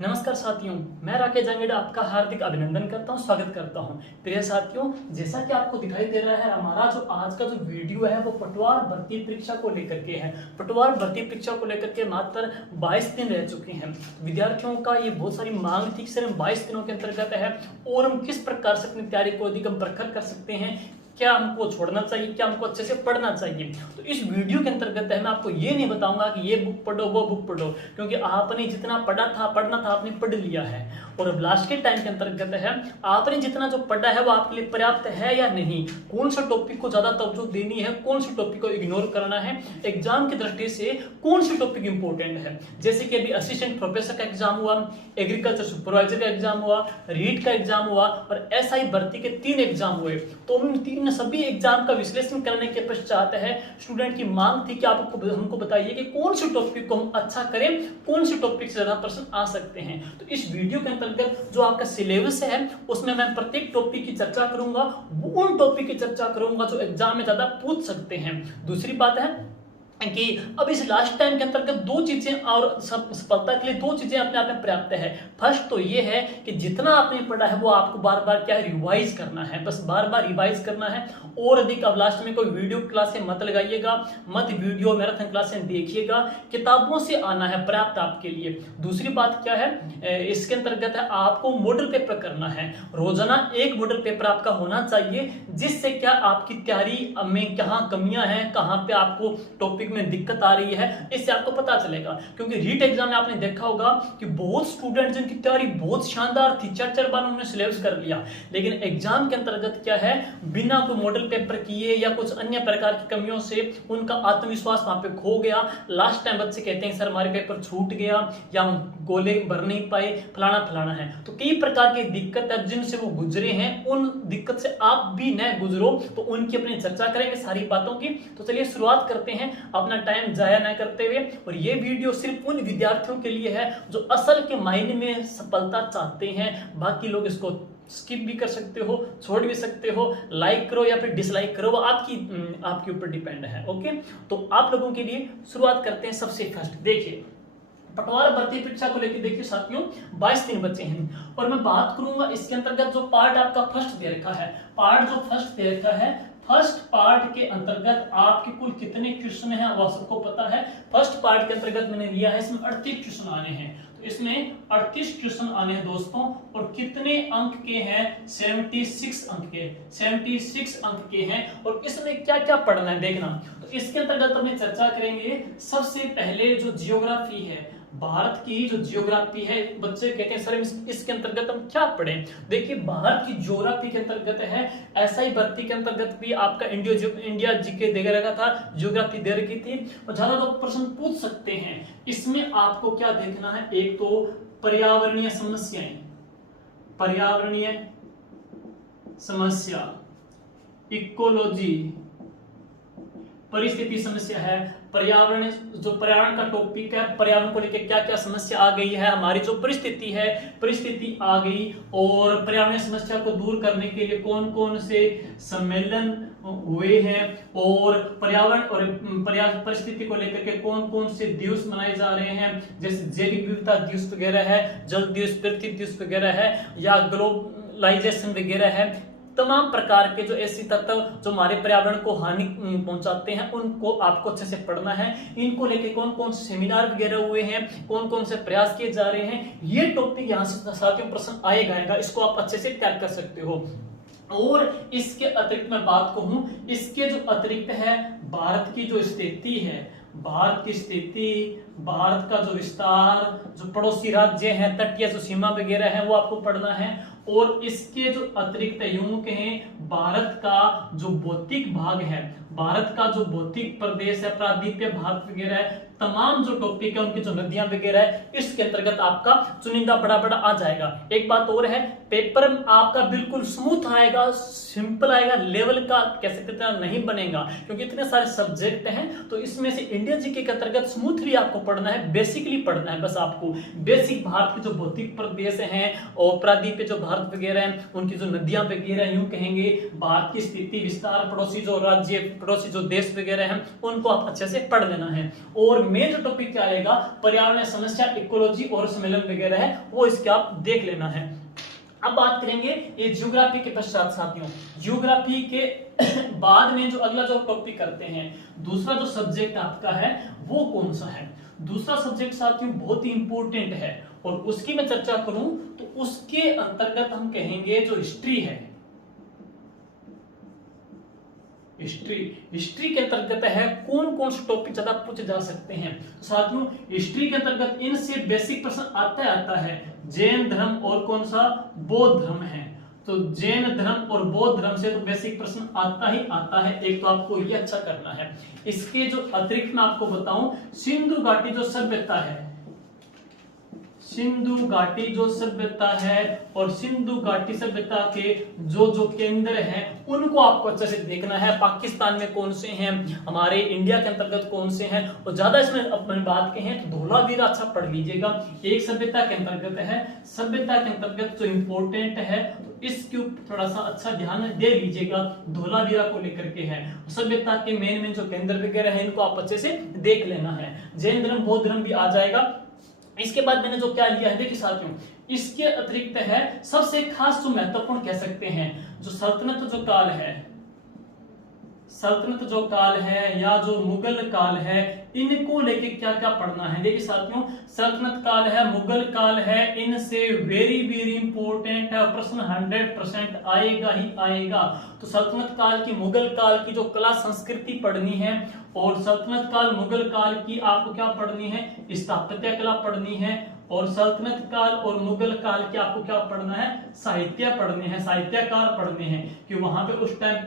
नमस्कार साथियों, मैं राकेश जंगेड़ा आपका हार्दिक अभिनंदन करता हूं, स्वागत करता हूं। प्रिय साथियों, जैसा कि आपको दिखाई दे रहा है, हमारा जो आज का जो वीडियो है वो पटवार भर्ती परीक्षा को लेकर के है। पटवार भर्ती परीक्षा को लेकर के मात्र 22 दिन रह चुके हैं। विद्यार्थियों का ये बहुत सारी मांग थी, सिर्फ 22 दिनों के अंतर्गत है और हम किस प्रकार से अपनी तैयारी को अधिक प्रखर कर सकते हैं, क्या हमको छोड़ना चाहिए, क्या हमको अच्छे से पढ़ना चाहिए। तो इस वीडियो के अंतर्गत है मैं आपको ये नहीं बताऊंगा कि ये बुक पढ़ो वो बुक पढ़ो, क्योंकि आपने जितना पढ़ना था आपने पढ़ लिया है। और अब लास्ट के टाइम के अंतर्गत है आपने जितना जो पढ़ा है वो आपके लिए पर्याप्त है या नहीं, कौन सा टॉपिक को ज्यादा तवज्जो देनी है, कौन से टॉपिक को इग्नोर करना है, एग्जाम की दृष्टि से कौन सी टॉपिक इंपॉर्टेंट है। जैसे कि अभी असिस्टेंट प्रोफेसर का एग्जाम हुआ, एग्रीकल्चर सुपरवाइजर का एग्जाम हुआ, रीट का एग्जाम हुआ और एसआई भर्ती के 3 एग्जाम हुए। तो उन 3 सभी एग्जाम का विश्लेषण करने के पश्चात है स्टूडेंट की मांग थी कि आप हमको बताइए कि कौन से टॉपिक को हम अच्छा करें, कौन से टॉपिक से ज्यादा प्रश्न आ सकते हैं। तो इस वीडियो के अंतर्गत जो आपका सिलेबस है उसमें मैं प्रत्येक टॉपिक की चर्चा करूंगा, उन टॉपिक की चर्चा करूंगा जो एग्जाम में ज्यादा पूछ सकते हैं। दूसरी बात है कि अब इस लास्ट टाइम के अंतर्गत 2 चीजें और सफलता के लिए 2 चीजें अपने आप में पर्याप्त है। फर्स्ट तो ये है कि जितना आपने पढ़ा है वो आपको बार बार क्या रिवाइज करना है, बस बार बार रिवाइज करना है। और अधिक अब लास्ट में कोई वीडियो क्लासें मत लगाइएगा, मत वीडियो मैराथन क्लासें देखिएगा, किताबों से आना है पर्याप्त आपके लिए। दूसरी बात क्या है, इसके अंतर्गत है आपको मॉडल पेपर करना है, रोजाना 1 मॉडल पेपर आपका होना चाहिए, जिससे क्या आपकी तैयारी में कहाँ कमियां हैं, कहाँ पे आपको टॉपिक में दिक्कत आ रही है, इससे आपको पता चलेगा। क्योंकि रीट एग्जाम में आपने देखा होगा कि बहुत स्टूडेंट जिनकी तैयारी बहुत शानदार थी, 4 बार उन्होंने सिलेबस कर लिया, लेकिन एग्जाम के अंतर्गत क्या है, बिना कोई मॉडल पेपर किए या कुछ अन्य प्रकार की कमियों से उनका आत्मविश्वास वहां पे खो गया। लास्ट टाइम बच्चे कहते हैं सर हमारे पेपर छूट गया या हम गोले भर नहीं पाए, फलाना फलाना है। तो कई प्रकार की दिक्कत है जिनसे वो गुजरे हैं, उन दिक्कत से आप भी न गुजरो, तो उनकी अपनी चर्चा करेंगे सारी बातों की। तो चलिए शुरुआत करते हैं अपना टाइम जाया न करते हुए। और ये वीडियो सिर्फ उन विद्यार्थियों के लिए है जो असल के मायने में सफलता चाहते हैं। बाकी लोग इसको स्किप भी कर सकते हो, छोड़ भी सकते हो, लाइक करो या फिर डिसलाइक करो, वो आपके ऊपर डिपेंड है। ओके, तो आप लोगों के लिए शुरुआत करते हैं। सबसे फर्स्ट देखिए, पटवार भर्ती परीक्षा को लेकर देखिए साथियों 22 दिन बचे हैं और मैं बात करूंगा इसके अंतर्गत जो पार्ट आपका फर्स्ट दे रखा है। पार्ट जो फर्स्ट दे रखा है, फर्स्ट पार्ट के अंतर्गत आपके कुल कितने क्वेश्चन हैं वह सबको पता है। फर्स्ट पार्ट के अंतर्गत मैंने लिया है, इसमें 38 क्वेश्चन आने हैं। तो इसमें 38 क्वेश्चन आने हैं दोस्तों, और कितने अंक के हैं, 76 अंक के, 76 अंक के हैं। और इसमें क्या क्या पढ़ना है देखना, तो इसके अंतर्गत अपनी चर्चा करेंगे। सबसे पहले जो जियोग्राफी है, भारत की जो जियोग्राफी है, बच्चे कहते हैं सर इसके अंतर्गत हम क्या पढ़ें। देखिए भारत की ज्योग्राफी के अंतर्गत है, एसआई भर्ती के अंतर्गत भी आपका इंडिया जीके दे रखा था, ज्योग्राफी दे रखी थी और ज्यादा लोग प्रश्न पूछ सकते हैं। इसमें आपको क्या देखना है, एक तो पर्यावरणीय समस्याएं, पर्यावरणीय समस्या, इकोलॉजी, परिस्थिति समस्या है, पर्यावरण, जो पर्यावरण का टॉपिक है, पर्यावरण को लेकर क्या क्या समस्या आ गई है, हमारी जो परिस्थिति है, परिस्थिति आ गई, और पर्यावरण समस्या को दूर करने के लिए कौन कौन से सम्मेलन हुए हैं, और पर्यावरण और परिस्थिति को लेकर के कौन कौन से दिवस मनाए जा रहे हैं, जैसे जैविक विविधता दिवस वगैरह है, जल दिवस, पृथ्वी दिवस वगैरह है, या ग्लोबलाइजेशन वगैरह है। तमाम प्रकार के जो ऐसी तत्व जो हमारे पर्यावरण को हानि पहुंचाते हैं उनको आपको अच्छे से पढ़ना है। इनको लेके कौन कौन से सेमिनार वगैरह हुए हैं, कौन कौन से प्रयास किए जा रहे हैं, ये टॉपिक यहाँ से साथियों प्रश्न आएगा, इसको आप अच्छे से तैयार कर सकते हो। और इसके अतिरिक्त मैं बात कहूं, इसके जो अतिरिक्त है, भारत की जो स्थिति है, भारत की स्थिति, भारत का जो विस्तार, जो पड़ोसी राज्य हैं, तटीय जो सीमा वगैरह है वो आपको पढ़ना है। और इसके जो अतिरिक्त यूं कहें, भारत का जो भौतिक भाग है, भारत का जो भौतिक प्रदेश है, प्रायद्वीपीय भाग वगैरह है, तमाम जो टॉपिक है, उनकी जो नदियां वगैरह है, इसके अंतर्गत आपका चुनिंदा बड़ा बड़ा आ जाएगा। एक बात और है, पेपर आपका बिल्कुल स्मूथ आएगा, सिंपल आएगा, लेवल का कह सकते हैं नहीं बनेगा, क्योंकि इतने सारे सब्जेक्ट हैं। तो इसमें से इंडिया जीके के अंतर्गत स्मूथली आपको पढ़ना है, बेसिकली पढ़ना है, बस आपको बेसिक भारत के जो भौतिक प्रदेश हैं और प्रायद्वीपीय जो भारत वगैरह हैं, उनकी जो नदियां वगैरह, यूं कहेंगे भारत की स्थिति, विस्तार, पड़ोसी जो राज्य, पड़ोसी जो देश वगैरह हैं, उनको आप अच्छे से पढ़ लेना है। और और मेन जो टॉपिक क्या आएगा, पर्यावरण समस्या, इकोलॉजी और सम्मेलन वगैरह है वो इसके आप देख लेना है। अब बात करेंगे ये ज्योग्राफी के पश्चात साथियों, ज्योग्राफी के बाद में जो अगला जो टॉपिक करते हैं, दूसरा जो सब्जेक्ट आपका है वो कौन सा है। दूसरा सब्जेक्ट साथियों बहुत ही इंपॉर्टेंट है और उसकी मैं चर्चा करूं तो उसके अंतर्गत हम कहेंगे जो हिस्ट्री है। हिस्ट्री के अंतर्गत है कौन कौन से टॉपिक ज्यादा पूछे जा सकते हैं। तो साथियों हिस्ट्री के अंतर्गत इनसे बेसिक प्रश्न आता है जैन धर्म और कौन सा, बौद्ध धर्म है। तो जैन धर्म और बौद्ध धर्म से तो बेसिक प्रश्न आता ही आता है, एक तो आपको ये अच्छा करना है। इसके जो अतिरिक्त मैं आपको बताऊं, सिंधु घाटी जो सभ्यता है, सिंधु घाटी जो सभ्यता है और सिंधु घाटी सभ्यता के जो जो केंद्र हैं उनको आपको अच्छे से देखना है। पाकिस्तान में कौन से हैं, हमारे इंडिया के अंतर्गत कौन से हैं, और ज्यादा इसमें अपन बात कहें तो धौलावीरा अच्छा पढ़ लीजिएगा, एक सभ्यता के अंतर्गत है। सभ्यता के अंतर्गत जो इंपॉर्टेंट है तो इसके ऊपर थोड़ा सा अच्छा ध्यान दे लीजिएगा, धौलावीरा को लेकर के है। सभ्यता के मेन जो केंद्र वगैरह है इनको आप अच्छे से देख लेना है। जैन धर्म बौद्ध धर्म भी आ जाएगा। इसके बाद मैंने जो क्या लिया है देखिए साथियों, इसके अतिरिक्त है सबसे खास जो महत्वपूर्ण कह सकते हैं, जो सल्तनत जो काल है, सल्तनत जो काल है या जो मुगल काल है, इनको लेके क्या क्या पढ़ना है। देखिए साथियों सल्तनत काल है, मुगल काल है, इनसे वेरी वेरी इंपॉर्टेंट है, प्रश्न 100% आएगा ही आएगा। तो सल्तनत काल की, मुगल काल की जो कला संस्कृति पढ़नी है, और सल्तनत काल मुगल काल की आपको क्या पढ़नी है, स्थापत्य कला पढ़नी है, और सल्तनत काल और मुगल काल की आपको क्या पढ़ना है, साहित्य पढ़ने हैं, साहित्यकार पढ़ने हैं कि वहां पे उस टाइम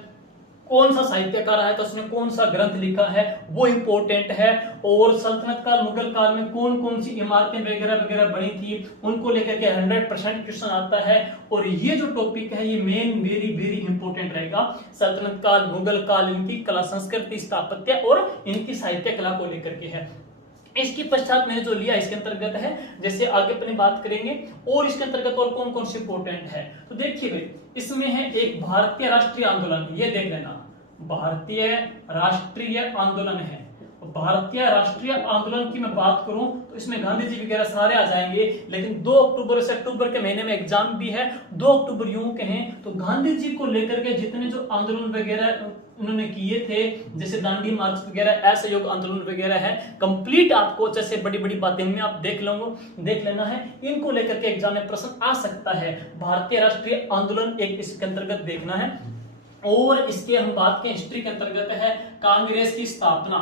कौन सा साहित्यकार आया था, उसने कौन सा ग्रंथ लिखा है वो इंपॉर्टेंट है। और सल्तनत काल मुगल काल में कौन कौन सी इमारतें वगैरह वगैरह बनी थी उनको लेकर के 100% क्वेश्चन आता है। और ये जो टॉपिक है ये मेन वेरी वेरी इंपॉर्टेंट रहेगा, सल्तनत काल मुगल काल, इनकी कला संस्कृति, स्थापत्य और इनकी साहित्य कला को लेकर के है। इसके पश्चात मैंने जो लिया इसके अंतर्गत है, जैसे आगे अपनी बात करेंगे और इसके अंतर्गत और कौन कौन से इंपॉर्टेंट है। तो देखिए भाई इसमें है एक भारतीय राष्ट्रीय आंदोलन, ये देख लेना, भारतीय राष्ट्रीय आंदोलन है। भारतीय राष्ट्रीय आंदोलन की मैं बात करूं तो इसमें गांधी जी वगैरह सारे आ जाएंगे, लेकिन 2 अक्टूबर से अक्टूबर के महीने में एग्जाम भी है। 2 अक्टूबर यूं कहें तो गांधी जी को लेकर के जितने जो आंदोलन वगैरह उन्होंने किए थे, जैसे दांडी मार्च वगैरह, असहयोग आंदोलन वगैरह है, कंप्लीट आपको जैसे बड़ी बड़ी बातें इनमें आप देख लेना है, इनको लेकर के एग्जाम में प्रश्न आ सकता है। भारतीय राष्ट्रीय आंदोलन एक इसके अंतर्गत देखना है। और इसके हम बात के हिस्ट्री के अंतर्गत है कांग्रेस की स्थापना,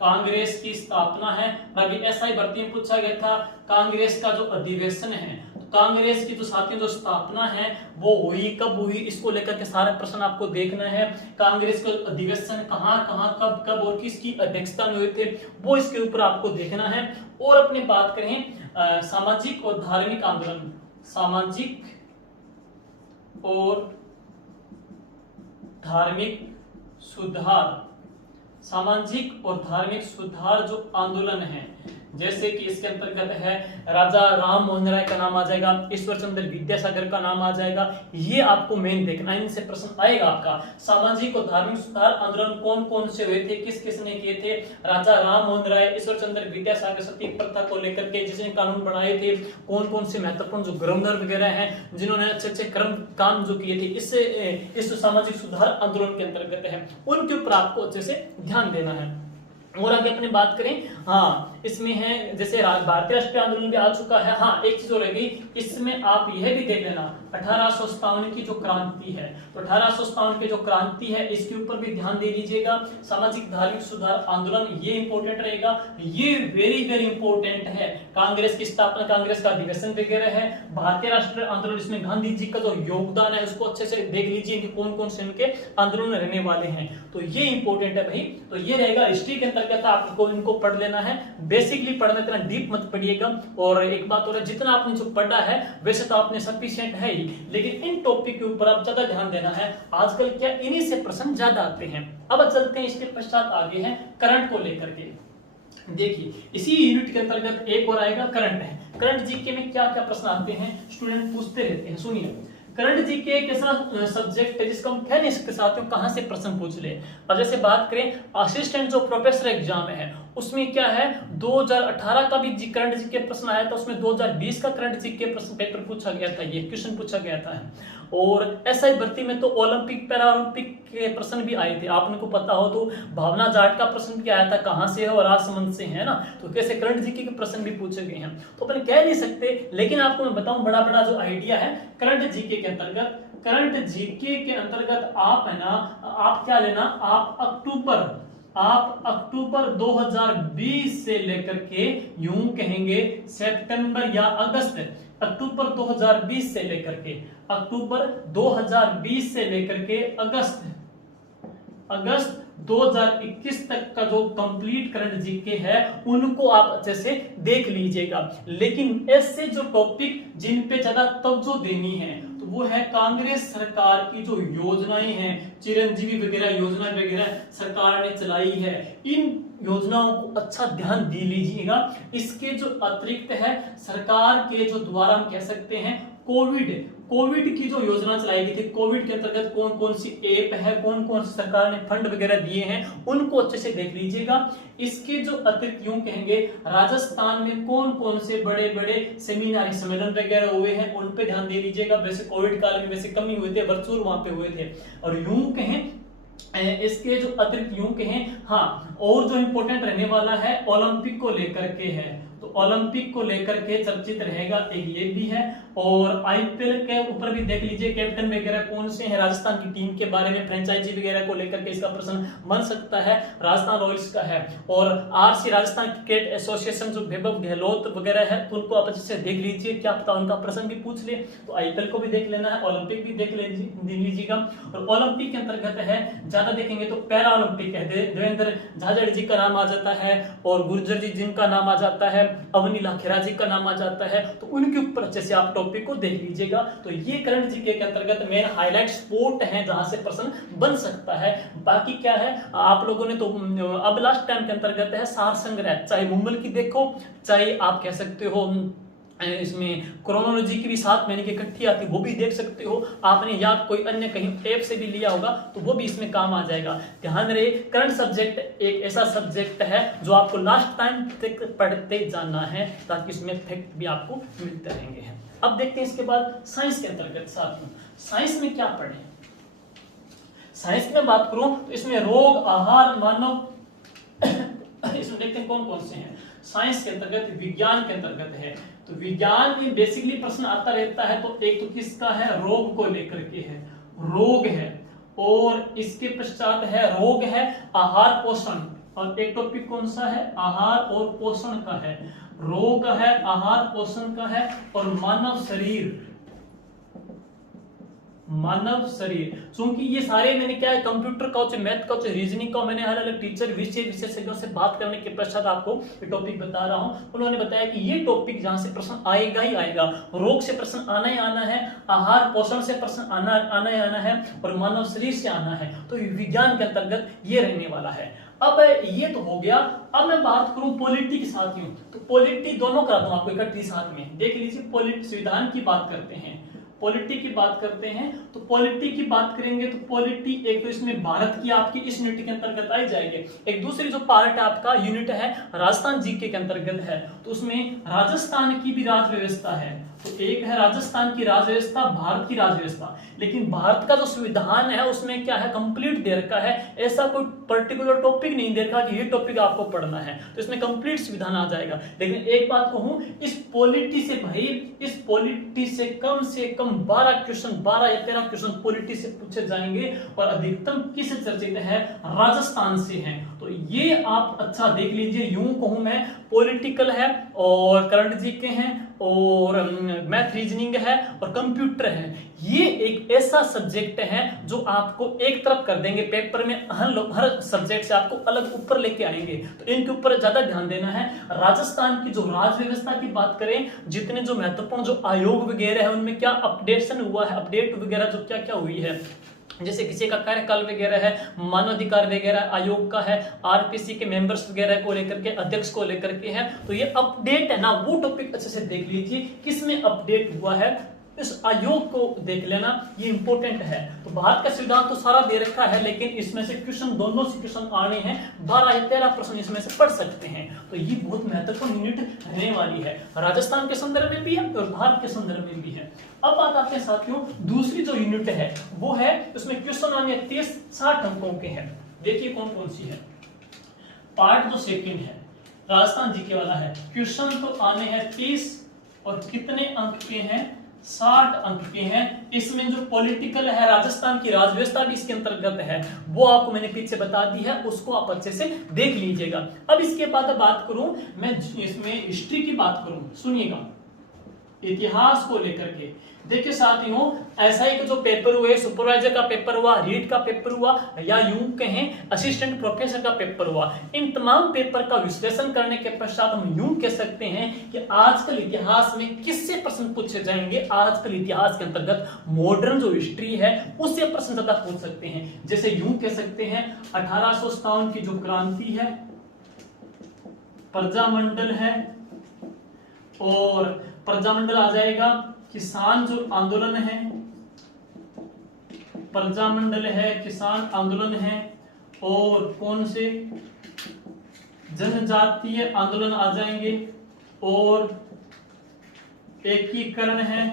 कांग्रेस की स्थापना है। बाकी एसआई भर्ती में पूछा गया था कांग्रेस का जो अधिवेशन है, तो कांग्रेस की जो साथियों जो स्थापना है वो हुई, कब हुई, इसको लेकर के सारे प्रश्न आपको देखना है। कांग्रेस का अधिवेशन कहां कहां कब कब और किसकी अध्यक्षता में हुए थे वो इसके ऊपर आपको देखना है। और अपनी बात करें सामाजिक और धार्मिक आंदोलन, सामाजिक और धार्मिक सुधार, सामाजिक और धार्मिक सुधार जो आंदोलन है, जैसे कि इसके अंतर्गत है राजा राम मोहन राय का नाम आ जाएगा, ईश्वर चंद्र विद्यासागर का नाम आ जाएगा, ये आपको मेन देखना है, इनसे प्रश्न आएगा आपका। सामाजिक और धार्मिक सुधार आंदोलन कौन कौन से हुए थे, किस किसने किए थे, राजा राम मोहन राय, ईश्वर चंद्र विद्यासागर, सती प्रथा को लेकर के जिसने कानून बनाए थे, कौन कौन से महत्वपूर्ण जो ग्रंथर वगैरह हैं जिन्होंने अच्छे अच्छे काम जो किए थे, इससे इस सामाजिक सुधार आंदोलन के अंतर्गत है, उनके ऊपर आपको अच्छे से ध्यान देना है। और आगे अपनी बात करें, हाँ इसमें है जैसे भारतीय राष्ट्रीय आंदोलन भी आ चुका है। हाँ एक चीज हो रही, इसमें आप यह भी देख लेना 1857 की जो क्रांति है, तो 1857 की जो क्रांति है इसके ऊपर भी ध्यान दे लीजिएगा। सामाजिक धार्मिक सुधार आंदोलन ये इंपॉर्टेंट रहेगा, ये वेरी वेरी इंपॉर्टेंट है। कांग्रेस की स्थापना, कांग्रेस का अधिवेशन वगैरह है, भारतीय राष्ट्रीय आंदोलन, इसमें गांधी जी का जो योगदान है उसको अच्छे से देख लीजिए कि कौन कौन से इनके आंदोलन रहने वाले हैं, तो ये इंपॉर्टेंट है भाई। तो ये रहेगा हिस्ट्री के अंतर्गत, आपको इनको पढ़ लेना है, बेसिकली पढ़ना, इतना डीप मत पढ़िएगा। और एक बात और है, जितना आपने जो पढ़ा है वैसे तो आपने सफिशिएंट है ही, लेकिन इन टॉपिक के ऊपर आप ज्यादा ध्यान देना है। आजकल क्या इन्हीं से प्रश्न ज्यादा आते हैं। अब चलते हैं इसके पश्चात आगे है करंट को लेकर के। देखिए इसी यूनिट के अंतर्गत एक और आएगा करंट है। करंट जीके में क्या क्या प्रश्न आते हैं, स्टूडेंट पूछते रहते हैं, सुनिए। करंट जीके एक ऐसा सब्जेक्ट है जिसको हम कह नहीं सकते साथियों कहां से प्रश्न पूछ ले। अब जैसे बात करें असिस्टेंट जो प्रोफेसर एग्जाम है उसमें क्या है 2018 का भी करंट जीके प्रश्न आया था, उसमें 2020 का करंट जीके प्रश्न पेपर पूछा गया था, ये क्वेश्चन पूछा गया था। और एसआई भर्ती में तो ओलंपिक पैरा ओलंपिक के प्रश्न भी आए थे, आपको पता हो तो भावना जाट का प्रश्न भी आया था कहां से है और राजसमंद से है ना, तो कैसे करंट जीके के प्रश्न भी पूछे गए हैं। तो अपन कह नहीं सकते, लेकिन आपको मैं बताऊं बड़ा बड़ा जो आइडिया है करंट जीके के अंतर्गत, करंट जीके के अंतर्गत आप है ना, आप क्या लेना, आप अक्टूबर 2020 से लेकर के यूं कहेंगे सितंबर या अगस्त, अक्टूबर 2020 से लेकर के, अक्टूबर 2020 से लेकर के अगस्त 2021 तक का जो कंप्लीट करंट जीके है उनको आप अच्छे से देख लीजिएगा। लेकिन ऐसे जो टॉपिक जिन पे ज्यादा तवज्जो देनी है तो वो है कांग्रेस सरकार की जो योजनाएं हैं, चिरंजीवी वगैरह योजना वगैरह सरकार ने चलाई है, इन योजनाओं को अच्छा ध्यान दे लीजिएगा। इसके जो अतिरिक्त है सरकार के जो द्वारा हम कह सकते हैं कोविड की जो योजना चलाई गई थी, कोविड के अंतर्गत कौन कौन सी ऐप है, कौन कौन सी सरकार ने फंड वगैरह दिए हैं, उनको अच्छे से देख लीजिएगा। इसके जो अतिरिक्त यूं कहेंगे राजस्थान में कौन कौन से बड़े बड़े सेमिनार सम्मेलन वगैरह हुए हैं उन पे ध्यान दे लीजिएगा। वैसे कोविड काल में वैसे कम ही हुए थे, वर्चुअल वहां पे हुए थे। और यूं कहें इसके जो अतिरिक्त यूं कहें हाँ, और जो इंपॉर्टेंट रहने वाला है ओलंपिक को लेकर के है, तो ओलंपिक को लेकर के चर्चित रहेगा, एक ये भी है। और आईपीएल के ऊपर भी देख लीजिए कैप्टन वगैरह कौन से हैं, राजस्थान की टीम के बारे में फ्रेंचाइजी वगैरह को लेकर के इसका प्रश्न बन सकता है, राजस्थान रॉयल्स का है। और आरसी राजस्थान क्रिकेट एसोसिएशन जो वैभव गहलोत वगैरह है तो उनको आप अच्छे से देख लीजिए, क्या पता उनका प्रश्न भी पूछ ले। तो आईपीएल को भी देख लेना है, ओलंपिक भी देख लीजिएगा। और ओलंपिक के अंतर्गत है ज्यादा देखेंगे तो पैरा ओलंपिक है, देवेंद्र झाझड़ जी का नाम आ जाता है और गुर्जर जी जिनका नाम आ जाता है, अवनी लाखेरा जी का नाम आ जाता है, तो उनके ऊपर अच्छे से आप टॉपिक को देख लीजिएगा। तो ये करंट जीके के अंतर्गत मेन हाईलाइट स्पोर्ट है जहां से प्रश्न बन सकता है। बाकी क्या है आप लोगों ने तो अब लास्ट टाइम के अंतर्गत है सार संग्रह, चाहे मुंबई की देखो, चाहे आप कह सकते हो इसमें क्रोनोलॉजी की भी 7 महीने की इकट्ठी आती है वो भी देख सकते हो आपने, या कोई अन्य कहीं ऐप से भी लिया होगा तो वो भी इसमें काम आ जाएगा। ध्यान रहे करंट सब्जेक्ट एक ऐसा सब्जेक्ट है जो आपको लास्ट टाइम तक पढ़ते जाना है ताकि इसमें फैक्ट भी आपको मिलते रहेंगे। अब देखते हैं इसके बाद साइंस के अंतर्गत साथ में साइंस में क्या पढ़े। साइंस में बात करूं तो इसमें रोग आहार मानव इसमें देखते हैं कौन कौन से हैं। साइंस के अंतर्गत विज्ञान के अंतर्गत है, तो विज्ञान में बेसिकली प्रश्न आता रहता है, तो एक तो किसका है, रोग को लेकर के है, रोग है। और इसके पश्चात है रोग है आहार पोषण, और एक टॉपिक कौन सा है, आहार और पोषण का है। रोग है, आहार पोषण का है, और मानव शरीर, मानव शरीर। क्योंकि ये सारे मैंने क्या है कंप्यूटर का मैथ का रीजनिंग का मैंने अलग अलग टीचर विशेषज्ञों से बात करने के पश्चात आपको ये टॉपिक बता रहा हूं। उन्होंने बताया कि ये टॉपिक जहां से प्रश्न आएगा ही आएगा, रोग से प्रश्न आना ही आना है, आहार पोषण से प्रश्न आना ही आना है, और मानव शरीर से आना है। तो विज्ञान के अंतर्गत ये रहने वाला है। अब ये तो हो गया। अब मैं बात करूं पॉलिटी के साथ यूं, तो पॉलिटी दोनों करा दूं आपको इकट्ठी साथ में। देख लीजिए पॉलिटी संविधान की बात करते हैं, पॉलिटी की बात करते हैं, तो पॉलिटी की बात करेंगे तो पॉलिटी एक तो इसमें भारत की आपकी इस यूनिट के अंतर्गत आई जाएगी। एक दूसरी जो पार्ट है आपका यूनिट है राजस्थान जीके के अंतर्गत है, तो उसमें राजस्थान की भी राज व्यवस्था है। तो एक है राजस्थान की राज व्यवस्था, भारत की राज व्यवस्था। लेकिन भारत का जो संविधान है उसमें क्या है कंप्लीट दे रखा है, ऐसा कोई पर्टिकुलर टॉपिक नहीं दे रखा कि ये टॉपिक आपको पढ़ना है, तो इसमें कंप्लीट संविधान आ जाएगा। लेकिन एक बात कहूं, इस पॉलिटी से भाई, इस पॉलिटी से कम 12 क्वेश्चन, 12 या 13 क्वेश्चन पॉलिटी से पूछे जाएंगे, और अधिकतम किस चर्चित है, राजस्थान से है। तो ये आप अच्छा देख लीजिए। यूं कहूं मैं पॉलिटिकल है और करंट जीके हैं और मैथ रीजनिंग है और कंप्यूटर है। ये एक ऐसा सब्जेक्ट है जो आपको एक तरफ कर देंगे पेपर में, हर सब्जेक्ट से आपको अलग ऊपर लेके आएंगे, तो इनके ऊपर ज्यादा ध्यान देना है। राजस्थान की जो राज व्यवस्था की बात करें, जितने जो महत्वपूर्ण जो आयोग वगैरह है उनमें क्या अपडेशन हुआ है, अपडेट वगैरह जो क्या क्या हुई है, जैसे किसी का कार्यकाल वगैरह है, मानवाधिकार वगैरह आयोग का है, आरपीसी के मेंबर्स वगैरह को लेकर के, अध्यक्ष को लेकर के है, तो ये अपडेट है ना, वो टॉपिक अच्छे से देख लीजिए किसमें अपडेट हुआ है। इस आयोग को देख लेना, ये इंपॉर्टेंट है। तो भारत का संविधान तो सारा दे रखा है, लेकिन इसमें से क्वेश्चन, दोनों से क्वेश्चन आने हैं, 12 या 13 प्रश्न इसमें से पढ़ सकते हैं। तो ये बहुत महत्वपूर्ण यूनिट रहने वाली है, राजस्थान के संदर्भ में भी है और भारत के संदर्भ में भी है। अब बात आते हैं साथियों, दूसरी जो यूनिट है वो है, उसमें क्वेश्चन आने 30-60 अंकों के हैं। देखिए कौन कौन सी है। पार्ट जो सेकंड है राजस्थान जीके वाला है, क्वेश्चन तो आने हैं 30 और कितने अंक के हैं, 60 अंक के हैं। इसमें जो पॉलिटिकल है, राजस्थान की राजव्यवस्था भी इसके अंतर्गत है, वो आपको मैंने पीछे बता दी है, उसको आप अच्छे से देख लीजिएगा। अब इसके बाद बात करूं मैं, इसमें हिस्ट्री की बात करूं, सुनिएगा, इतिहास को लेकर के। देखिए साथियों, एसआई का जो पेपर हुए, सुपरवाइजर का पेपर हुआ, रीट का पेपर हुआ, या यूं कहें असिस्टेंट प्रोफेसर का पेपर हुआ, इन तमाम पेपर का विश्लेषण करने के पश्चात हम यूं कह सकते हैं कि आजकल इतिहास में किससे प्रश्न पूछे जाएंगे। आजकल इतिहास के अंतर्गत मॉडर्न जो हिस्ट्री है उससे प्रश्न ज्यादा पूछ सकते हैं। जैसे यूं कह सकते हैं 1857 की जो क्रांति है, प्रजामंडल है, और प्रजामंडल आ जाएगा, किसान जो आंदोलन है, प्रजामंडल है, किसान आंदोलन है, और कौन से जनजातीय आंदोलन आ जाएंगे, और एकीकरण है।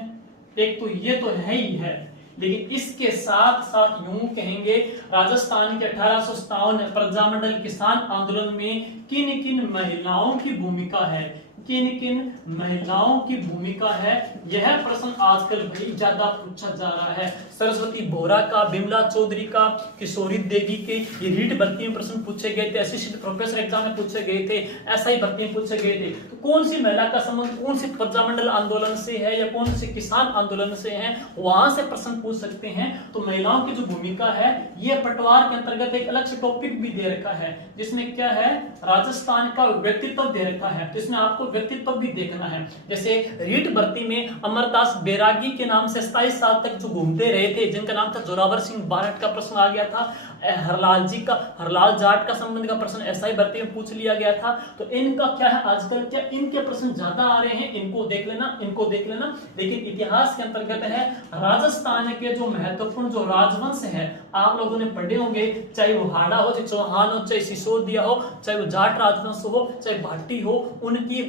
एक तो ये तो है ही है, लेकिन इसके साथ साथ यूं कहेंगे राजस्थान के 1857 प्रजामंडल किसान आंदोलन में किन किन महिलाओं की भूमिका है, किन किन महिलाओं की भूमिका है, यह प्रश्न आजकल भाई ज्यादा पूछा जा रहा है। सरस्वती बोरा का, बिमला चौधरी का, किशोरी देवी के, ये रीट भर्ती में प्रश्न पूछे गए थे, असिस्टेंट प्रोफेसर एग्जाम में पूछे गए थे, एसआई भर्ती में पूछे गए थे। तो कौन सी महिला का संबंध कौन से प्रजामंडल आंदोलन से है या कौन से किसान आंदोलन से है, वहां से प्रश्न पूछ सकते हैं। तो महिलाओं की जो भूमिका है, ये पटवार के अंतर्गत एक अलग से टॉपिक भी दे रखा है, जिसमें क्या है, राजस्थान का व्यक्तित्व दे रखा है। तो इसमें आपको व्यक्तित्व भी देखना है। जैसे रीट भर्ती में अमरदास बैरागी के नाम से 27 साल तक जो घूमते रहे थे, जिनका नाम था जोरावर सिंह बारठ का प्रश्न आ गया था। हरलाल जी का, हरलाल जाट का संबंध का प्रश्न एसआई भर्ती में पूछ लिया गया था। तो इनका क्या है, आजकल क्या इनके प्रश्न ज्यादा आ रहे हैं, इनको देख लेना, इनको देख लेना। लेकिन इतिहास के अंतर्गत है, राजस्थान के जो महत्वपूर्ण जो राजवंश है, आप लोगों ने पढ़े होंगे, चाहे वो हाड़ा हो, चाहे चौहान हो, चाहे सिसोदिया हो, चाहे वो जाट राजवंश हो, चाहे भाटी हो, उनकी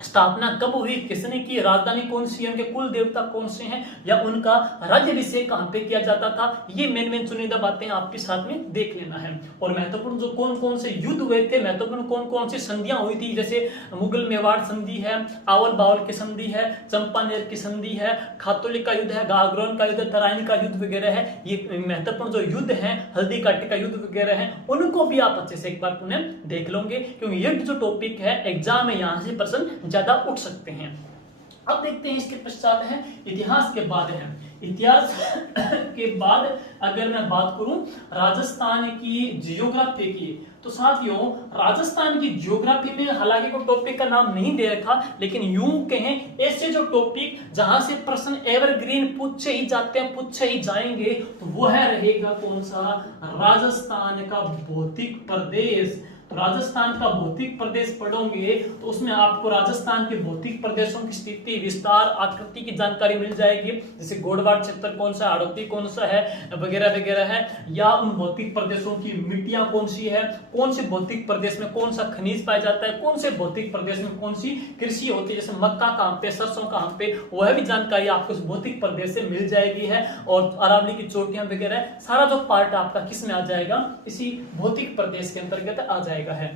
स्थापना कब हुई, किसने की, राजधानी कौन सी है, उनके कुल देवता कौन से हैं, या उनका राज्याभिषेक कहां पे किया जाता था, ये मेन चुनिंदा बातें आपके साथ में देख लेना है। और महत्वपूर्ण जो कौन कौन से युद्ध हुए थे, महत्वपूर्ण कौन कौन सी संधियां हुई थी, जैसे मुगल मेवाड़ संधि है, आवल बावल की संधि है, चंपानेर की संधि है, खातोली का युद्ध है, गागरोन का युद्ध, तराइन का युद्ध वगैरह है। ये महत्वपूर्ण जो युद्ध है, हल्दी घाटी का युद्ध वगैरह है, उनको भी आप अच्छे से एक बार पुनः देख लोगे, क्योंकि ये जो टॉपिक है एग्जाम में यहां से प्रश्न ज्यादा उठ सकते हैं। अब देखते हैं इसके पश्चात है इतिहास के बाद है। इतिहास के बाद अगर मैं बात करूं राजस्थान की जियोग्राफी की, तो साथियों राजस्थान की जियोग्राफी में हालांकि कोई टॉपिक का नाम नहीं दे रखा, लेकिन यूं कहें ऐसे जो टॉपिक जहां से प्रश्न एवरग्रीन पूछे ही जाते हैं, पूछे ही जाएंगे, तो वो है रहेगा कौन सा, राजस्थान का भौतिक प्रदेश। तो राजस्थान का भौतिक प्रदेश पढ़ोगे तो उसमें आपको राजस्थान के भौतिक प्रदेशों की स्थिति, विस्तार, आकृति की जानकारी मिल जाएगी, जैसे गोडवाड़ क्षेत्र कौन सा, हड़ौती कौन सा है, वगैरह वगैरह है, या उन भौतिक प्रदेशों की मिट्टियां कौन सी है, कौन से भौतिक प्रदेश में कौन सा खनिज पाया जाता है, कौन से भौतिक प्रदेश में कौन सी कृषि होती है, जैसे मक्का कहां पे, सरसों कहां पे, वह भी जानकारी आपको उस भौतिक प्रदेश से मिल जाएगी है। और अरावली की चोटियां वगैरह सारा जो पार्ट आपका किस में आ जाएगा, इसी भौतिक प्रदेश के अंतर्गत आ जाएगा है।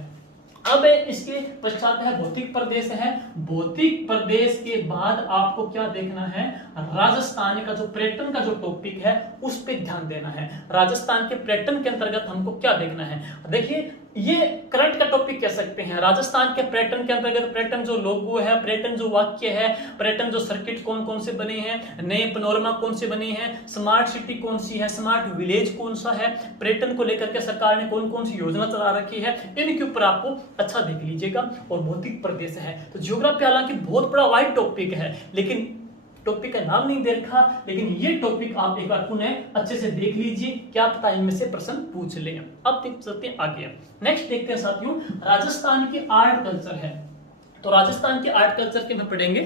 अब इसके पश्चात है भौतिक प्रदेश है। भौतिक प्रदेश के बाद आपको क्या देखना है, राजस्थान का जो पर्यटन का जो टॉपिक है उस पे ध्यान देना है। राजस्थान के पर्यटन के अंतर्गत हमको क्या देखना है, देखिए ये करंट का टॉपिक कह सकते हैं। राजस्थान के पर्यटन के अंतर्गत पर्यटन जो लोगो है, पर्यटन जो वाक्य है, पर्यटन जो सर्किट कौन कौन से बने हैं, नए पनोरमा कौन से बने हैं, स्मार्ट सिटी कौन सी है, स्मार्ट विलेज कौन सा है, पर्यटन को लेकर के सरकार ने कौन कौन सी योजना चला रखी है, इनके ऊपर आपको अच्छा देख लीजिएगा। और भौतिक प्रदेश है तो ज्योग्राफी हालांकि बहुत बड़ा वाइड टॉपिक है, लेकिन टॉपिक का नाम नहीं दे रखा, लेकिन ये टॉपिक आप एक बार पुनः अच्छे से देख लीजिए, क्या पता इनमें से प्रश्न पूछ ले। अब चलते हैं आगे, नेक्स्ट देखते हैं साथियों राजस्थान की आर्ट कल्चर है। तो राजस्थान के आर्ट कल्चर के में पढ़ेंगे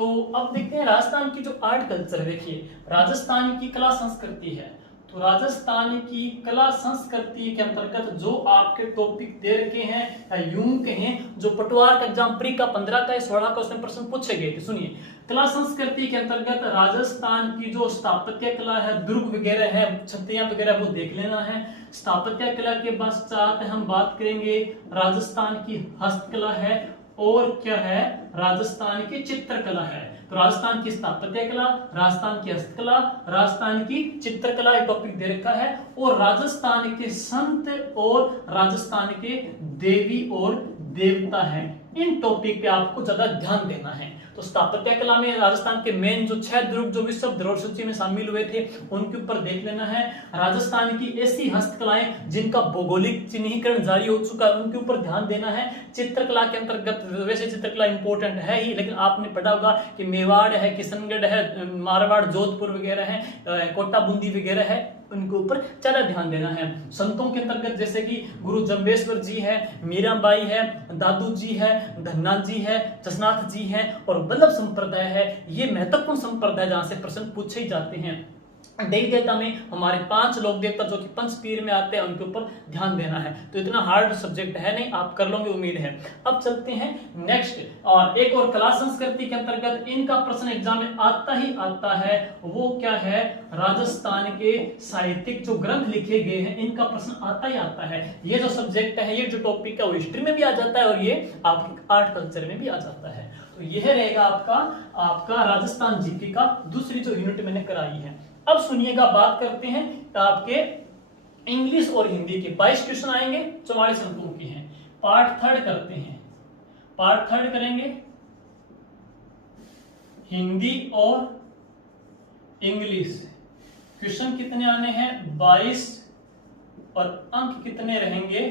तो अब देखते हैं राजस्थान की जो आर्ट कल्चर, देखिए राजस्थान की कला संस्कृति है, तो राजस्थान की कला संस्कृति के अंतर्गत जो आपके टॉपिक दे रखे हैं, या यूं कहें जो पटवार का एग्जाम प्री का 15 का 16 का उसमें प्रश्न पूछे गए थे। सुनिए, कला संस्कृति के अंतर्गत राजस्थान की जो स्थापत्य कला है, दुर्ग वगैरह है, छत्तियां वगैरह, वो देख लेना है। स्थापत्य कला के पश्चात हम बात करेंगे राजस्थान की हस्तकला है, और क्या है, राजस्थान की चित्रकला है। तो राजस्थान की स्थापत्य कला, राजस्थान की हस्तकला, राजस्थान की चित्रकला एक टॉपिक दे रखा है, और राजस्थान के संत और राजस्थान के देवी और देवता हैं। इन टॉपिक पे आपको ज्यादा ध्यान देना है। तो स्थापत्य कला में राजस्थान के मेन जो 6 दुर्ग जो विश्व धरोहर सूची में शामिल हुए थे उनके ऊपर देख लेना है। राजस्थान की ऐसी हस्तकलाएं जिनका भौगोलिक चिन्हीकरण जारी हो चुका है उनके ऊपर ध्यान देना है। चित्रकला के अंतर्गत, वैसे चित्रकला इंपॉर्टेंट है ही, लेकिन आपने पढ़ा होगा कि मेवाड़ है, किशनगढ़ है, मारवाड़, जोधपुर वगैरह है, कोटा बूंदी वगैरह है, उनके ऊपर ज्यादा ध्यान देना है। संतों के अंतर्गत जैसे कि गुरु जम्बेश्वर जी है, मीराबाई है, दादू जी है, धन्ना जी है, जसनाथ जी है और वल्लभ संप्रदाय है। ये महत्वपूर्ण संप्रदाय जहां से प्रश्न पूछे ही जाते हैं। देवी देवता में हमारे 5 लोक देवता जो कि पंचपीर में आते हैं उनके ऊपर ध्यान देना है। तो इतना हार्ड सब्जेक्ट है नहीं, आप कर लोगे उम्मीद है। अब चलते हैं नेक्स्ट, और एक और कला संस्कृति के अंतर्गत इनका प्रश्न एग्जाम में आता ही आता है, वो क्या है, राजस्थान के साहित्यिक जो ग्रंथ लिखे गए हैं इनका प्रश्न आता ही आता है। ये जो सब्जेक्ट है, ये जो टॉपिक है वो हिस्ट्री में भी आ जाता है और ये आपके आर्ट कल्चर में भी आ जाता है। तो यह रहेगा आपका राजस्थान जीके का दूसरी जो यूनिट मैंने कराई है। अब सुनिएगा, बात करते हैं आपके इंग्लिश और हिंदी के 22 क्वेश्चन आएंगे, 44 अंकों के हैं। पार्ट 3 करते हैं, पार्ट 3 करेंगे हिंदी और इंग्लिश। क्वेश्चन कितने आने हैं, 22, और अंक कितने रहेंगे,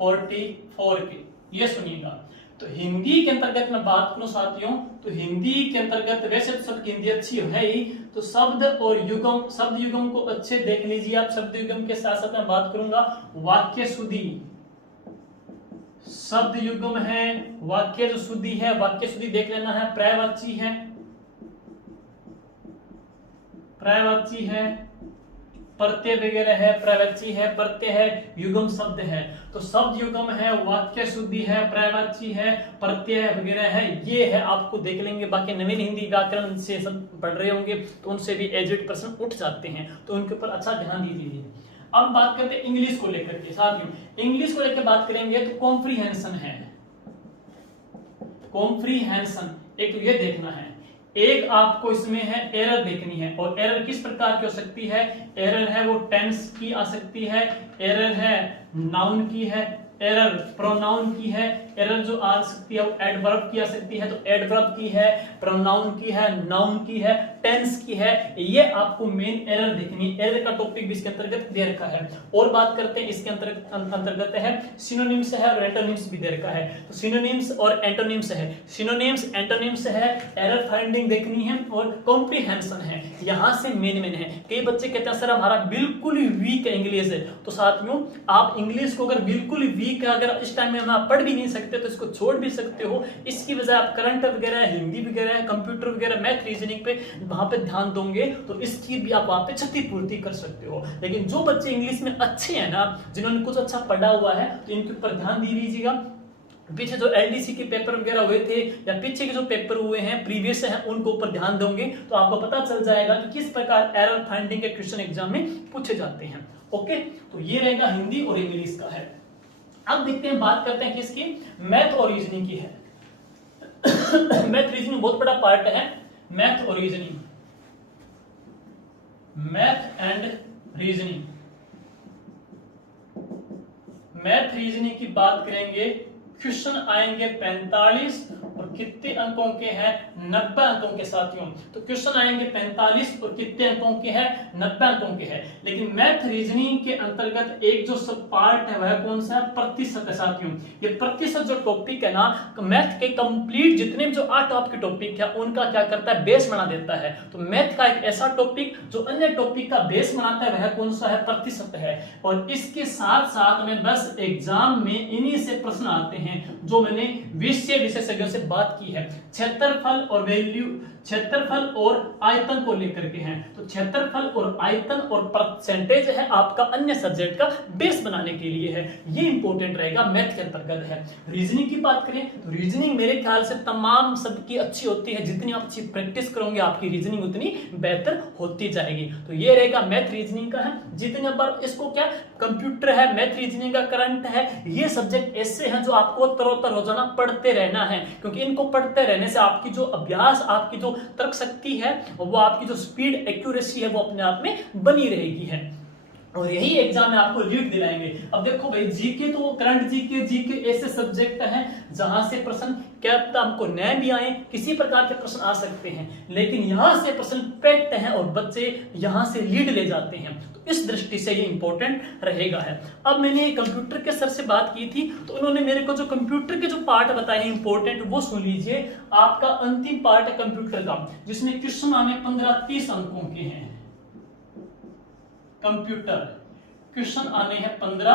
44 के। ये सुनिएगा। तो हिंदी के अंतर्गत मैं बात करूं साथियों, तो हिंदी के अंतर्गत वैसे तो सबकी हिंदी अच्छी है ही, तो शब्द और युगम, शब्द युगम को अच्छे देख लीजिए आप। शब्द युगम के साथ साथ मैं बात करूंगा वाक्य शुद्धि, शब्द युगम है, वाक्य जो शुद्धि है, वाक्य शुद्धि देख लेना है। पर्यायवाची है, पर्यायवाची है, प्रत्यय वगैरह है, पर्यायवाची है, प्रत्यय है, युगम शब्द है। तो शब्द युगम है, वाक्य शुद्धि है, पर्यायवाची है, प्रत्यय वगैरह है, ये है, आपको देख लेंगे। बाकी नवीन हिंदी व्याकरण से सब पढ़ रहे होंगे तो उनसे भी एजिट प्रश्न उठ जाते हैं, तो उनके ऊपर अच्छा ध्यान दीजिए। अब बात करते हैं इंग्लिश को लेकर के। साथियों इंग्लिश को लेकर बात करेंगे तो कॉम्प्रीहेंशन है, कॉम्प्रीहेंशन एक तो ये देखना है, एक आपको इसमें है एरर देखनी है। और एरर किस प्रकार की हो सकती है, एरर है वो टेंस की आ सकती है, एरर है नाउन की है, एरर प्रोनाउन की है, एरर जो आ सकती है वो एडवर्ब की आ सकती है, तो एडवर्ब की है, प्रोनाउन की है, नाउन की है, टेंस की है। ये आपको मेन एरर देखनी है। एरर का टॉपिक भी इसके अंतर्गत दे रखा है। और बात करते हैं इसके अंतर्गत है सिनोनिम्स है और एंटोनिम्स भी दे रखा है। तो सिनोनिम्स और एंटोनिम्स है, सिनोनिम्स एंटोनिम्स है, एरर फाइंडिंग देखनी है और कॉम्प्रीहेंशन है। यहां से मेन है। कई बच्चे कहते हैं सर हमारा बिल्कुल ही वीक इंग्लिश है, तो साथियों आप इंग्लिश को अगर बिल्कुल वीक है, अगर इस टाइम में आप पढ़ भी नहीं सकते तो इसको छोड़ भी सकते हो। इसकी बजाय आप करंट वगैरह, हिंदी वगैरह, कंप्यूटर वगैरह, मैथ, रीजनिंग पे वहां पे ध्यान दोगे तो इसकी भी आप वहां पे क्षतिपूर्ति कर सकते हो। लेकिन जो बच्चे इंग्लिश में अच्छे हैं ना, जिन्होंने कुछ अच्छा पढ़ा हुआ है, तो इनके ऊपर ध्यान दे लीजिएगा। पीछे जो एलडीसी के पेपर वगैरह हुए थे या पीछे के जो पेपर हुए हैं प्रीवियस हैं उनके ऊपर ध्यान दोगे तो आपको पता चल जाएगा कि किस प्रकार एरर फाइंडिंग के क्वेश्चन एग्जाम में पूछे जाते हैं। ओके, तो ये रहेगा हिंदी और इंग्लिश का है। अब देखते हैं, बात करते हैं किसकी, मैथ और रीजनिंग की है। मैथ रीजनिंग बहुत बड़ा पार्ट है। मैथ और reasoning, math and reasoning, math reasoning की बात करेंगे। क्वेश्चन आएंगे 45 और कितने अंकों के हैं, 90 अंकों के साथियों। तो क्वेश्चन आएंगे 45 और कितने अंकों के हैं, 90 अंकों के हैं। लेकिन मैथ रीजनिंग के अंतर्गत एक जो सब पार्ट है वह कौन सा है, प्रतिशत है साथियों। ये प्रतिशत जो टॉपिक है ना, मैथ के कंप्लीट जितने जो 8 आपके टॉपिक है उनका क्या करता है, बेस बना देता है। तो मैथ का एक ऐसा टॉपिक जो अन्य टॉपिक का बेस बनाता है वह कौन सा है, प्रतिशत है। और इसके साथ साथ में बस एग्जाम में इन्हीं से प्रश्न आते हैं जो मैंने विषय विशेषज्ञों से बात की है। क्षेत्रफल और वैल्यू, क्षेत्रफल और आयतन को लेकर के हैं। तो क्षेत्रफल और आयतन और परसेंटेज है आपका अन्य सब्जेक्ट का बेस बनाने के लिए है, ये इंपॉर्टेंट रहेगा, मैथ के अंतर्गत है। रीजनिंग की बात करें तो रीजनिंग मेरे ख्याल से तमाम सबकी अच्छी होती है, जितनी आप अच्छी प्रैक्टिस करोगे आपकी रीजनिंग उतनी बेहतर होती जाएगी। तो ये रहेगा मैथ रीजनिंग का है। जितने बार इसको क्या कंप्यूटर है, मैथ रीजनिंग का करंट है, ये सब्जेक्ट ऐसे हैं जो आपको तरोतर रोजाना पढ़ते रहना है, क्योंकि इनको पढ़ते रहने से आपकी जो अभ्यास, आपकी जो तर्क शक्ति है, वो आपकी जो स्पीड, एक्यूरेसी है, वो अपने आप में बनी रहेगी है, और यही एग्जाम में आपको लीड दिलाएंगे। अब देखो भाई, जीके तो करंट जीके ऐसे सब्जेक्ट हैं जहां से प्रश्न क्या पता हमको नए भी आए, किसी प्रकार के प्रश्न आ सकते हैं, लेकिन यहां से प्रश्न पैक्ट हैं और बच्चे यहां से लीड ले जाते हैं। तो इस दृष्टि से ये इंपॉर्टेंट रहेगा है। अब मैंने कंप्यूटर के सर से बात की थी, तो उन्होंने मेरे को जो कंप्यूटर के जो पार्ट बताए हैं इंपॉर्टेंट, वो सुन लीजिए। आपका अंतिम पार्ट है कंप्यूटर का, जिसमें क्वेश्चन आने 15-30 अंकों के हैं। कंप्यूटर क्वेश्चन आने हैं 15,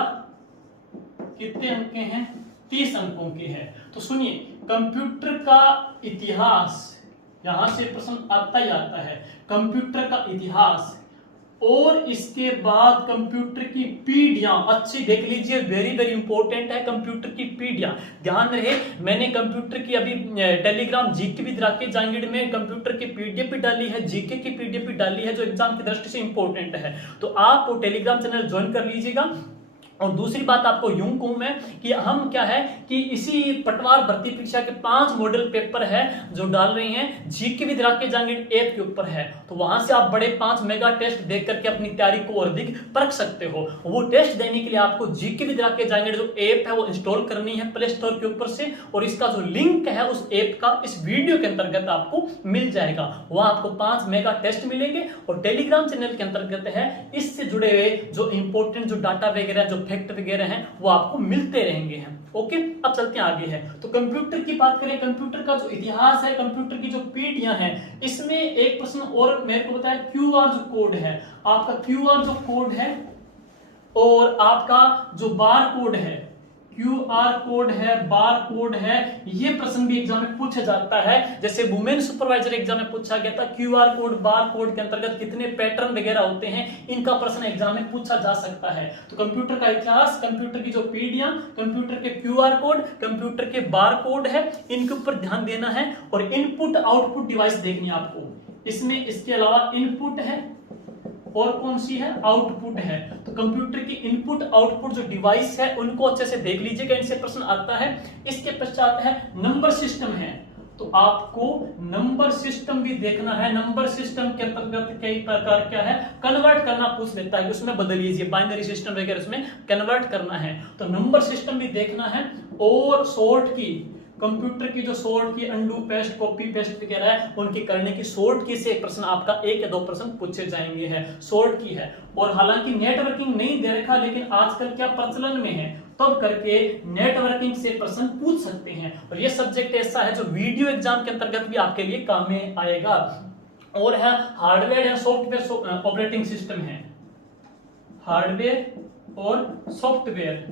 कितने अंक के हैं? 30 अंकों के हैं। तो सुनिए, कंप्यूटर का इतिहास, यहां से प्रश्न आता ही आता है, कंप्यूटर का इतिहास, और इसके बाद कंप्यूटर की पीढ़ियां, अच्छी देख लीजिए, वेरी वेरी इंपॉर्टेंट है कंप्यूटर की पीढ़ियां। ध्यान रहे, मैंने कंप्यूटर की अभी Telegram GK with Rakesh Jangid में कंप्यूटर की पीडीएफ भी डाली है, जीके की पीडीएफ भी डाली है, जो एग्जाम की दृष्टि से इंपॉर्टेंट है। तो आप वो टेलीग्राम चैनल ज्वाइन कर लीजिएगा। और दूसरी बात आपको यूं कहूं मैं कि हम क्या है कि इसी पटवार भर्ती परीक्षा के 5 मॉडल पेपर है जो डाल रहे हैं, GK with Rakesh Jangid app के ऊपर है। तो वहां से आप बड़े 5 मेगा टेस्ट देख करके अपनी तैयारी को और अधिक परख सकते हो। वो टेस्ट देने के लिए आपको जीके विद राकेश जांगिड़ जो ऐप है वो इंस्टॉल करनी है प्ले स्टोर के ऊपर से, और इसका जो लिंक है उस ऐप का इस वीडियो के अंतर्गत आपको मिल जाएगा। वहां आपको 5 मेगा टेस्ट मिलेंगे, और टेलीग्राम चैनल के अंतर्गत है इससे जुड़े हुए जो इंपॉर्टेंट जो डाटा वगैरह, जो फैक्ट वगैरह हैं, वो आपको मिलते रहेंगे हैं। ओके, अब चलते हैं आगे है। तो कंप्यूटर की बात करें, कंप्यूटर का जो इतिहास है, कंप्यूटर की जो पीढ़ियां हैं, इसमें एक प्रश्न और मेरे को बताया, क्यूआर जो कोड है, आपका क्यूआर जो कोड है और आपका जो बार कोड है, क्यूआर कोड है, बार कोड है, ये प्रश्न भी एग्जाम में पूछा जाता है। जैसे वुमेन सुपरवाइजर एग्जाम में पूछा गया था, क्यूआर कोड, बार कोड के अंतर्गत कितने पैटर्न वगैरह होते हैं, इनका प्रश्न एग्जाम में पूछा जा सकता है। तो कंप्यूटर का इतिहास, कंप्यूटर की जो पीढ़ियां, कंप्यूटर के क्यूआर कोड, कंप्यूटर के बार कोड है, इनके ऊपर ध्यान देना है। और इनपुट आउटपुट डिवाइस देखनी है आपको इसमें। इसके अलावा इनपुट है और कौन सी है? आउटपुट है। तो कंप्यूटर की इनपुट आउटपुट जो डिवाइस है उनको अच्छे से देख लीजिएगा, इनसे प्रश्न आता है। इसके पश्चात है नंबर सिस्टम है, तो आपको नंबर सिस्टम भी देखना है। नंबर सिस्टम के अंतर्गत कई प्रकार क्या है, कन्वर्ट करना पूछ लेता है, उसमें बदल लीजिए, बाइनरी सिस्टम वगैरह उसमें कन्वर्ट करना है, तो नंबर सिस्टम भी देखना है। और शॉर्ट की, कंप्यूटर की जो शॉर्ट की, अंडू पेस्ट, कॉपी पेस्ट वगैरह है, उनकी करने की शॉर्ट की से प्रश्न आपका 1 या 2 प्रश्न पूछे जाएंगे है, शॉर्ट की है। और हालांकि नेटवर्किंग नहीं दे रखा, लेकिन आजकल क्या प्रचलन में है, तब करके नेटवर्किंग से प्रश्न पूछ सकते हैं। और ये सब्जेक्ट ऐसा है जो वीडियो एग्जाम के अंतर्गत भी आपके लिए काम में आएगा। और है हार्डवेयर या सॉफ्टवेयर ऑपरेटिंग सिस्टम है, हार्डवेयर और सॉफ्टवेयर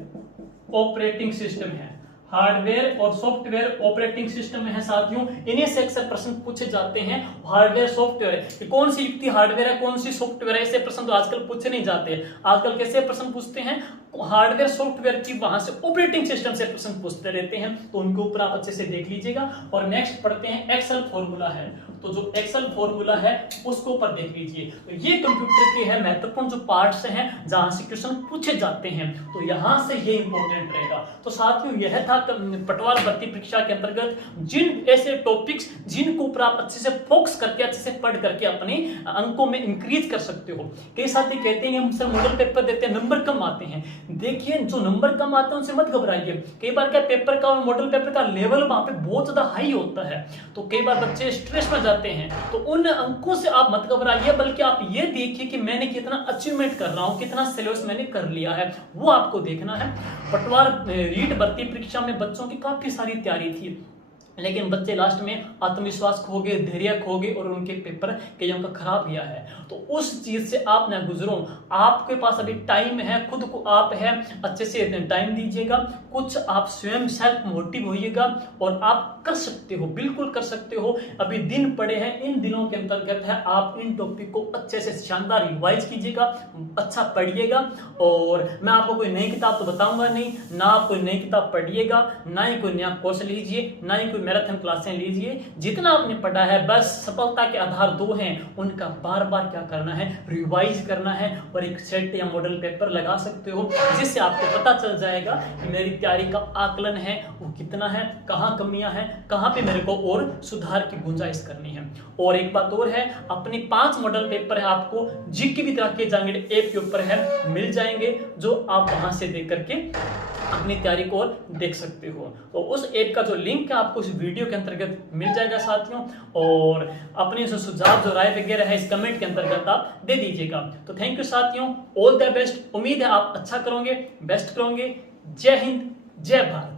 ऑपरेटिंग सिस्टम है, हार्डवेयर और सॉफ्टवेयर ऑपरेटिंग सिस्टम में है साथियों। इन्हीं से अक्सर प्रश्न पूछे जाते हैं। हार्डवेयर सॉफ्टवेयर, कौन सी युक्ति हार्डवेयर है, कौन सी सॉफ्टवेयर है, ऐसे प्रश्न तो आजकल पूछे नहीं जाते। आजकल कैसे प्रश्न पूछते हैं, हार्डवेयर सॉफ्टवेयर की, वहां से ऑपरेटिंग सिस्टम से प्रश्न पूछते रहते हैं, तो उनके ऊपर आप अच्छे से देख लीजिएगा। और नेक्स्ट पढ़ते हैं एक्सेल फॉर्मूला है, तो जो एक्सेल फॉर्मूला है उसको ऊपर देख लीजिए। तो ये कंप्यूटर के है महत्वपूर्ण जो पार्ट्स हैं जहां से क्वेश्चन पूछे जाते हैं, तो यहां से ये इंपॉर्टेंट रहेगा। तो साथियों यह था पटवार भर्ती परीक्षा के अंतर्गत जिन ऐसे टॉपिक्स जिनको ऊपर आप अच्छे से फोकस करके, अच्छे से पढ़ करके अपने अंकों में इंक्रीज कर सकते हो। कई साथी कहते हैं हम सर मॉडल पेपर देते हैं, नंबर कम आते हैं। देखिए, जो नंबर कम आते हैं उनसे मत घबराइए। कई बार क्या पेपर का और मॉडल पेपर का लेवल वहां पे बहुत ज्यादा हाई होता है, तो कई बार बच्चे स्ट्रेस में जाते हैं, तो उन अंकों से आप मत घबराइए, बल्कि आप ये देखिए कि मैंने कितना अचीवमेंट कर रहा हूं, कितना सिलेबस मैंने कर लिया है, वो आपको देखना है। पटवार रीट भर्ती परीक्षा में बच्चों की काफी सारी तैयारी थी, लेकिन बच्चे लास्ट में आत्मविश्वास खो गए, धैर्य खो गए और उनके पेपर कईयों का खराब गया है। तो उस चीज से आप ना गुजरो, आपके पास अभी टाइम है, खुद को आप है अच्छे से टाइम दीजिएगा, कुछ आप स्वयं सेल्फ मोटिव होइएगा और आप कर सकते हो, बिल्कुल कर सकते हो। अभी दिन पड़े हैं, इन दिनों के अंतर्गत है आप इन टॉपिक को अच्छे से शानदार रिवाइज कीजिएगा, अच्छा पढ़िएगा। और मैं आपको कोई नई किताब तो बताऊंगा नहीं, ना आप कोई नई किताब पढ़िएगा, ना ही कोई नया कोर्स लीजिए, ना ही कोई मैराथन क्लासें लीजिए। जितना आपने पढ़ा है बस सफलता के आधार 2 हैं, उनका बार बार क्या करना है, रिवाइज करना है और एक सेट या मॉडल पेपर लगा सकते हो, जिससे आपको पता चल जाएगा कि मेरी तैयारी का आकलन है वो कितना है, कहाँ कमियां हैं, कहाँ पे मेरे को और सुधार की गुंजाइश करनी है। और एक बात और है, अपनी 5 मॉडल पेपर है आपको जीके भी तरह के जांगड़ ऐप के ऊपर है मिल जाएंगे, जो आप वहां से देख करके अपनी तैयारी को और देख सकते हो। तो उस ऐप का जो लिंक है आपको इस वीडियो के अंतर्गत मिल जाएगा साथियों, और अपने जो सुझाव जो राय वगैरह है इस कमेंट के अंतर्गत आप दे दीजिएगा। तो थैंक यू साथियों, ऑल द बेस्ट। उम्मीद है आप अच्छा करोगे, बेस्ट करोगे। जय हिंद, जय भारत।